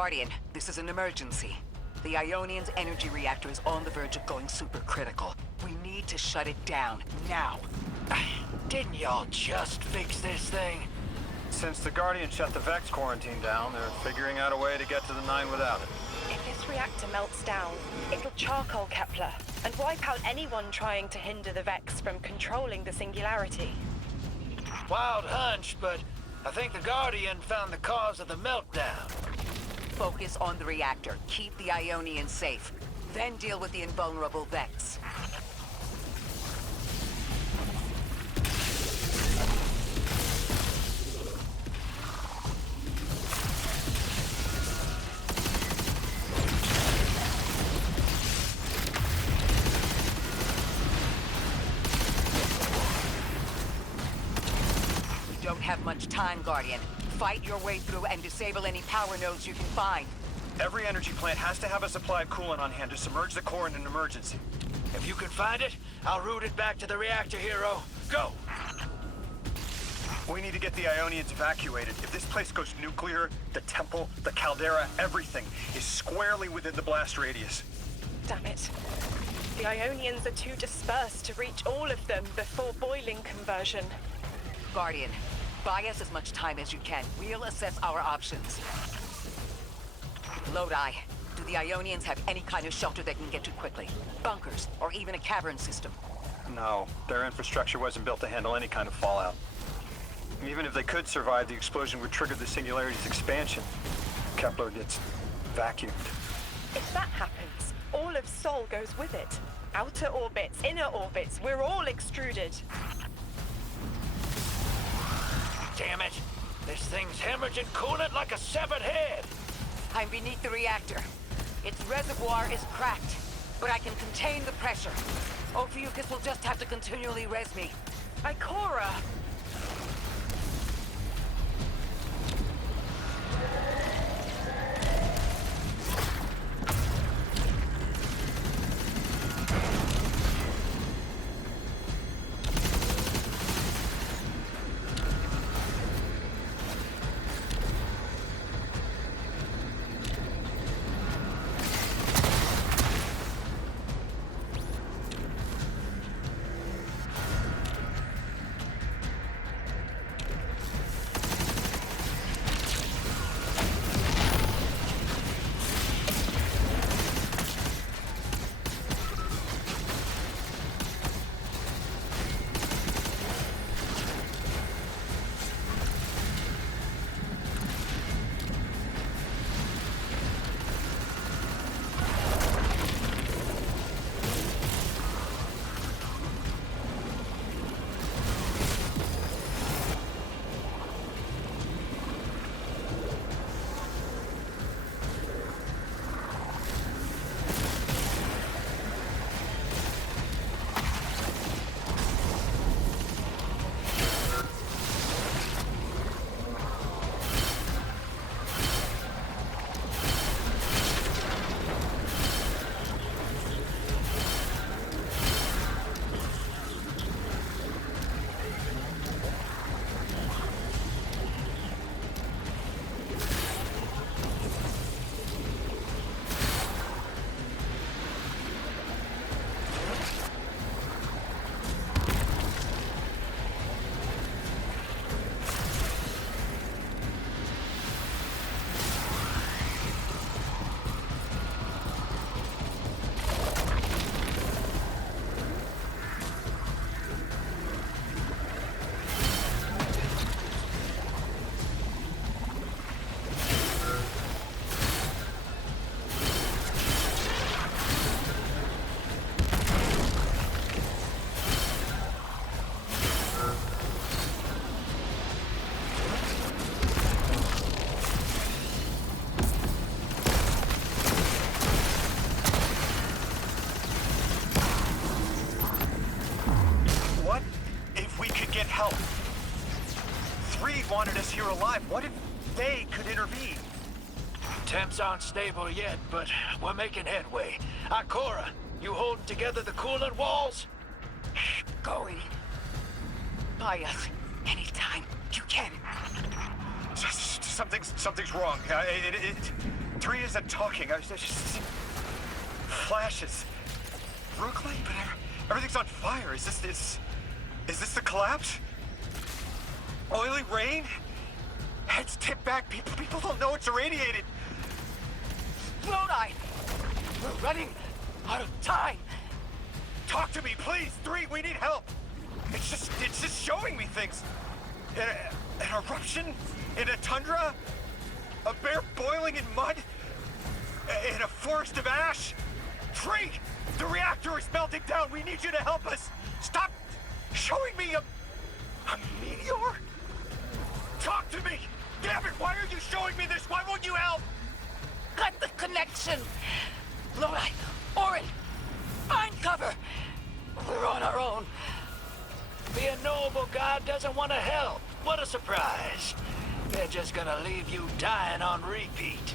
Guardian, this is an emergency. The Ionian's energy reactor is on the verge of going supercritical. We need to shut it down, now. Didn't y'all just fix this thing? Since the Guardian shut the Vex quarantine down, they're figuring out a way to get to the 9 without it. If this reactor melts down, it'll charcoal Kepler and wipe out anyone trying to hinder the Vex from controlling the singularity. Wild hunch, but I think the Guardian found the cause of the meltdown. Focus on the reactor. Keep the Ionian safe. Then deal with the invulnerable Vex. We don't have much time, Guardian. Fight your way through and disable any power nodes you can find. Every energy plant has to have a supply of coolant on hand to submerge the core in an emergency. If you can find it, I'll route it back to the reactor, Hero. Go! We need to get the Ionians evacuated. If this place goes nuclear, the temple, the caldera, everything is squarely within the blast radius. Damn it. The Ionians are too dispersed to reach all of them before boiling conversion. Guardian, buy us as much time as you can. We'll assess our options. Lodi, do the Ionians have any kind of shelter they can get to quickly? Bunkers, or even a cavern system? No, their infrastructure wasn't built to handle any kind of fallout. Even if they could survive, the explosion would trigger the singularity's expansion. Kepler gets vacuumed. If that happens, all of Sol goes with it. Outer orbits, inner orbits, we're all extruded. Damn it! This thing's hemorrhaging coolant like a severed head! I'm beneath the reactor. Its reservoir is cracked, but I can contain the pressure. Ophiuchus will just have to continually res me. Ikora! help. 3 wanted us here alive. What if they could intervene? Temps aren't stable yet, but we're making headway. Ikora, you holding together the coolant walls? Going. Buy us anytime you can. Something's wrong. 3 isn't talking. I was just seeing flashes. Rook light, but everything's on fire. Is this the collapse? Oily rain? Heads tipped back. People don't know it's irradiated. Lodi! We're running out of time! Talk to me, please. 3, we need help. It's just showing me things. An eruption in a tundra, a bear boiling in mud, in a forest of ash. 3, the reactor is melting down. We need you to help us. Stop showing me a meteor. Talk to me. Damn it! Why are you showing me this? Why won't you help? Cut the connection! Lodi! Orin! Find cover! We're on our own. The noble god doesn't want to help. What a surprise. They're just gonna leave you dying on repeat.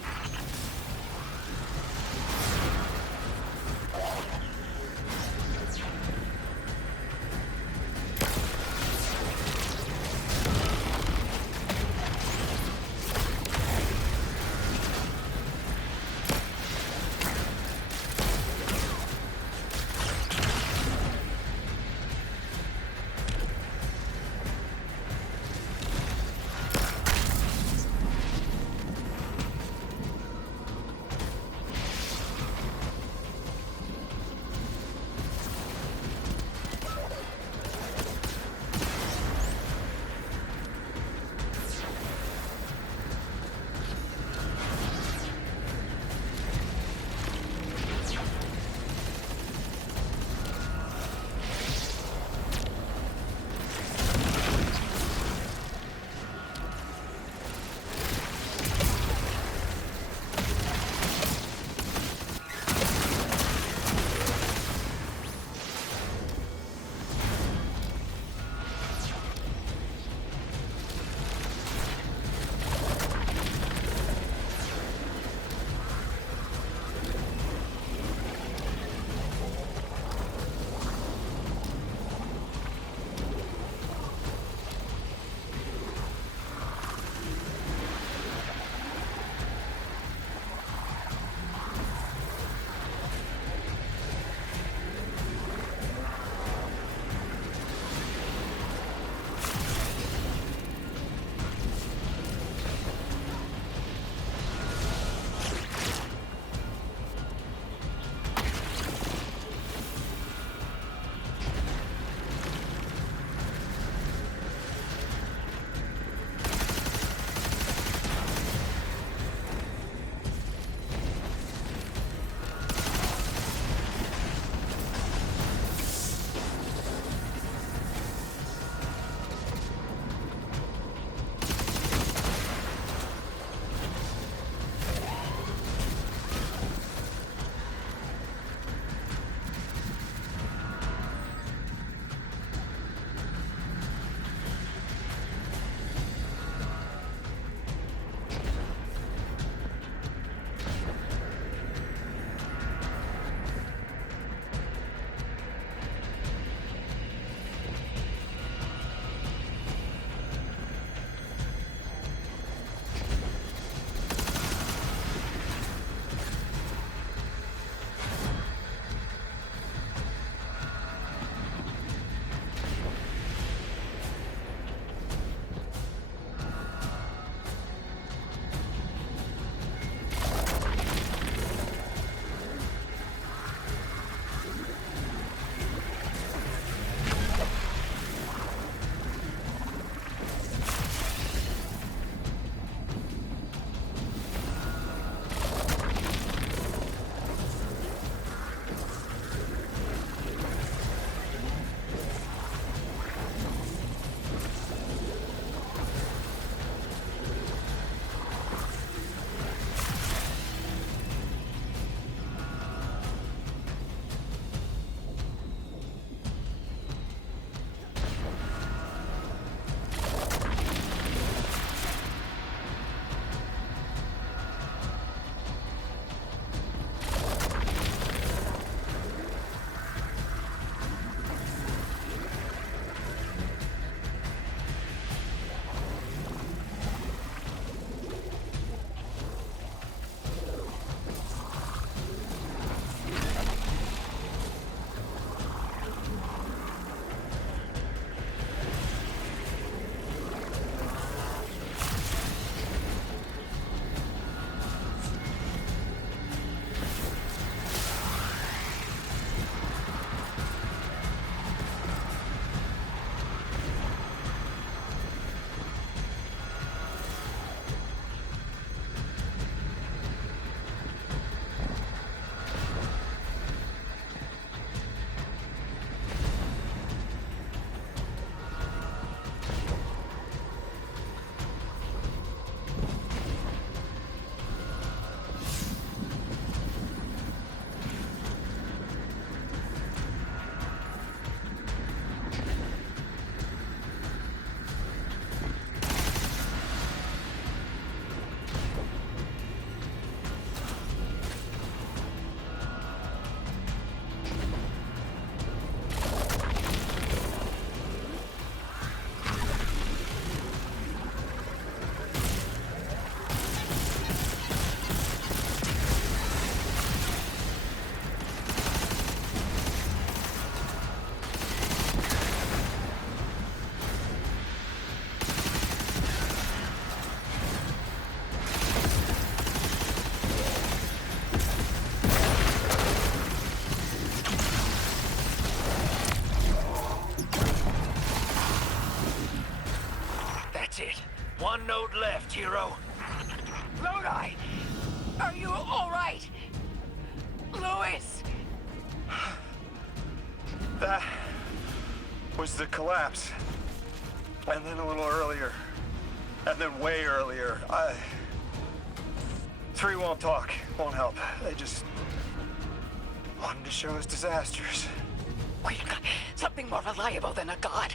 One node left, hero. Lodi! Are you alright? Louis! That was the collapse. And then a little earlier. And then way earlier. Three won't talk, won't help. They just wanted to show us disasters. We've got something more reliable than a god.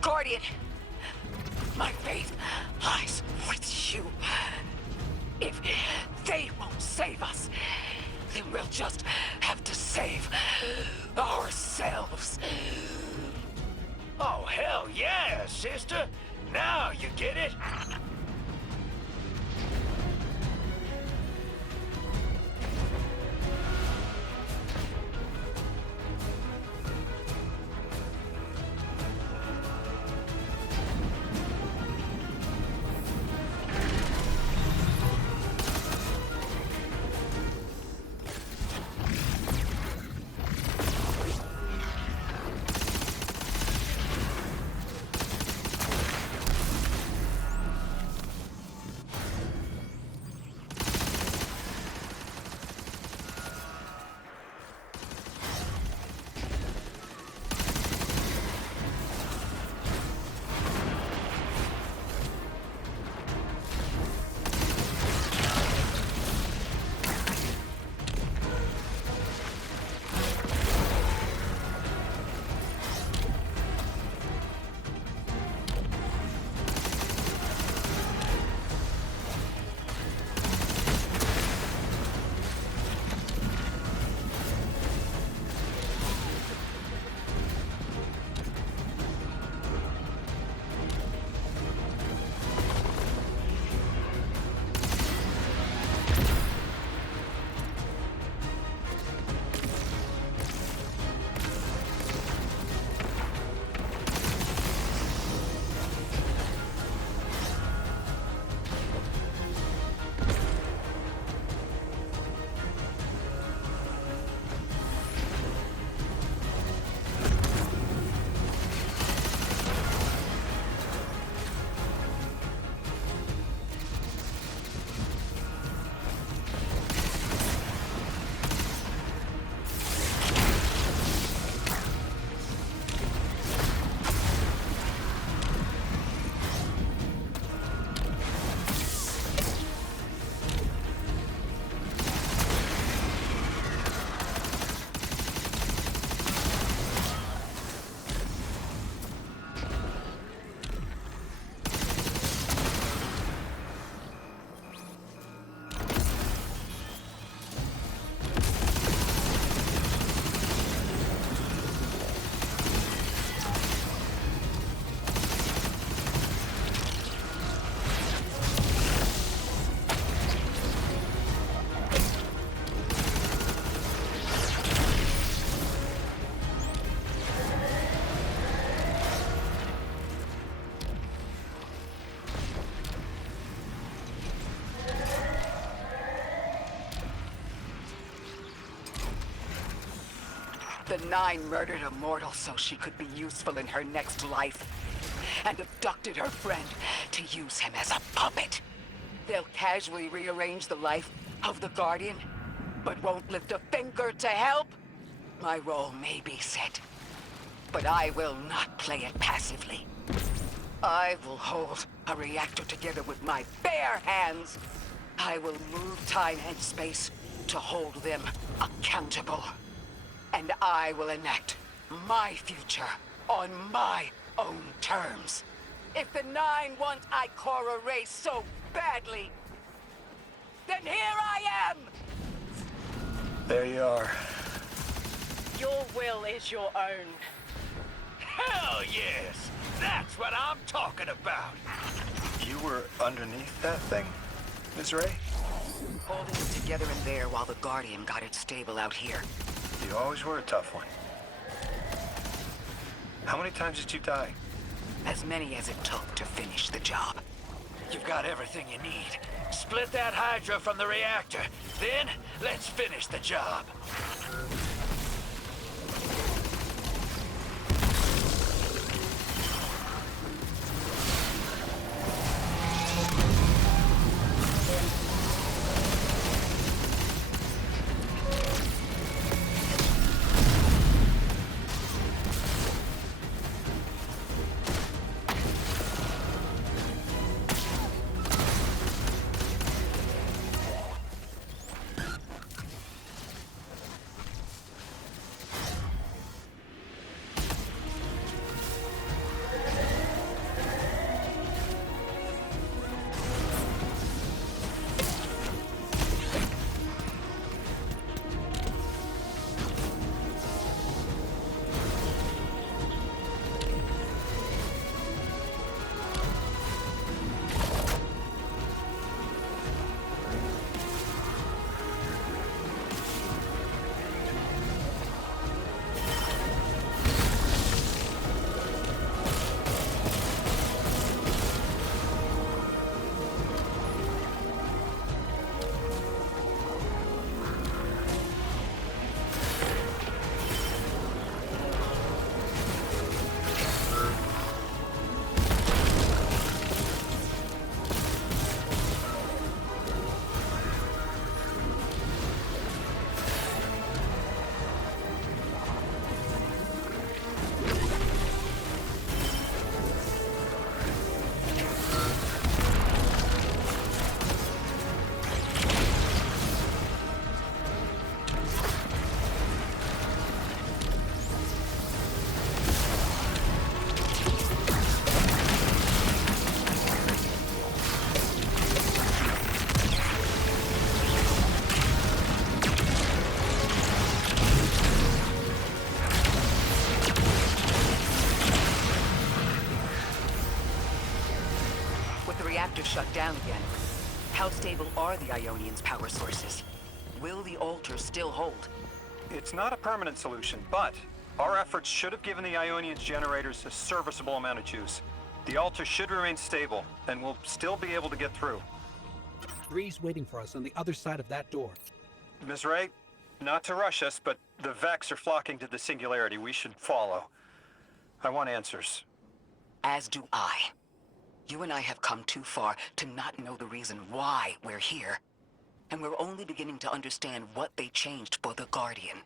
Guardian, my faith lies with you. If they won't save us, then we'll just have to save ourselves. Oh, hell yeah, sister. Now you get it. The Nine murdered a mortal so she could be useful in her next life, and abducted her friend to use him as a puppet. They'll casually rearrange the life of the Guardian, but won't lift a finger to help. My role may be set, but I will not play it passively. I will hold a reactor together with my bare hands. I will move time and space to hold them accountable. And I will enact my future on my own terms. If the Nine want Ikora Ray so badly, then here I am! There you are. Your will is your own. Hell yes! That's what I'm talking about! You were underneath that thing, Ms. Ray? Holding it together in there while the Guardian got it stable out here. You always were a tough one. How many times did you die? As many as it took to finish the job. You've got everything you need. Split that Hydra from the reactor. Then, let's finish the job. The reactor shut down again. How stable are the Ionians' power sources? Will the altar still hold? It's not a permanent solution, but our efforts should have given the Ionians generators a serviceable amount of juice. The altar should remain stable, and we'll still be able to get through. 3's waiting for us on the other side of that door. Ms. Ray, not to rush us, but the Vex are flocking to the Singularity. We should follow. I want answers. As do I. You and I have come too far to not know the reason why we're here. And we're only beginning to understand what they changed for the Guardian.